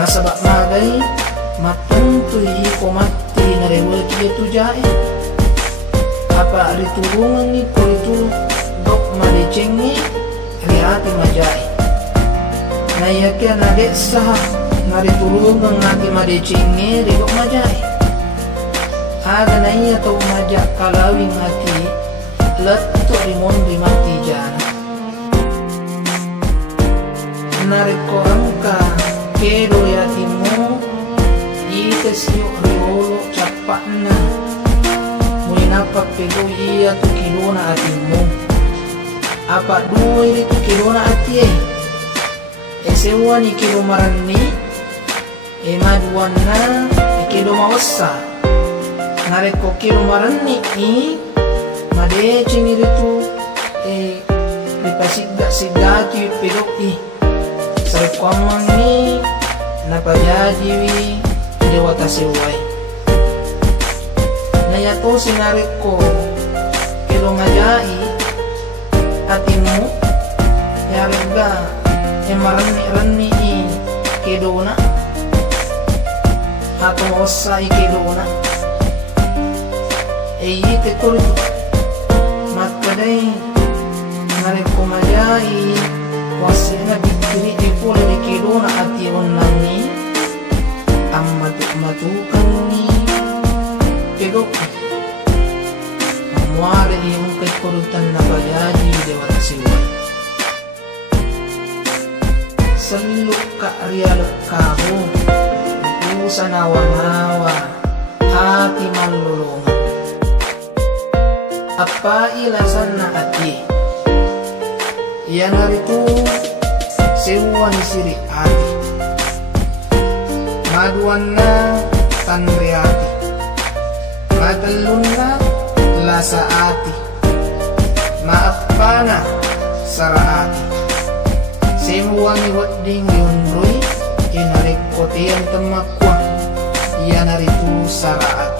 Nasabak magay mapentuy ko mati nareweki itu jae. Apa ditulungan ni ko itu dok madecengi riati majai. Nayakya nadesa naritulungan ngati madecengi dok majai. Aga naiya tau majak kalawing hati letu rimondi mati jana. Nariko angka kedo yatimu itesyo riolo capakna muinapa pego iya tu kilona atimu apa dua itu kilona atie esewa ni kilo marani maduana kilo mawasa nareko kilo marani made cingir itu dipasigda-sigdati pedok sarkwamang ni napajajiwi dewata siwai nayato sinareko kilo ngajai atimu yarga emarani kedona atau osai kedona te kulit makadai nareko ngajai wasina bikiri pula di kedona ati onani matukan ni pedok memuari yung kekurutan na bayaji dewata siwai seluk ka rial kamu usa nawa-nawa hati malulungan apa ilasan na ati yan haritu sewa ni siri ati maduan na tanriati madalun na lasa ati maapana saraati sewa ni wading yunroy inarikotian temakwa iyan aritu saraati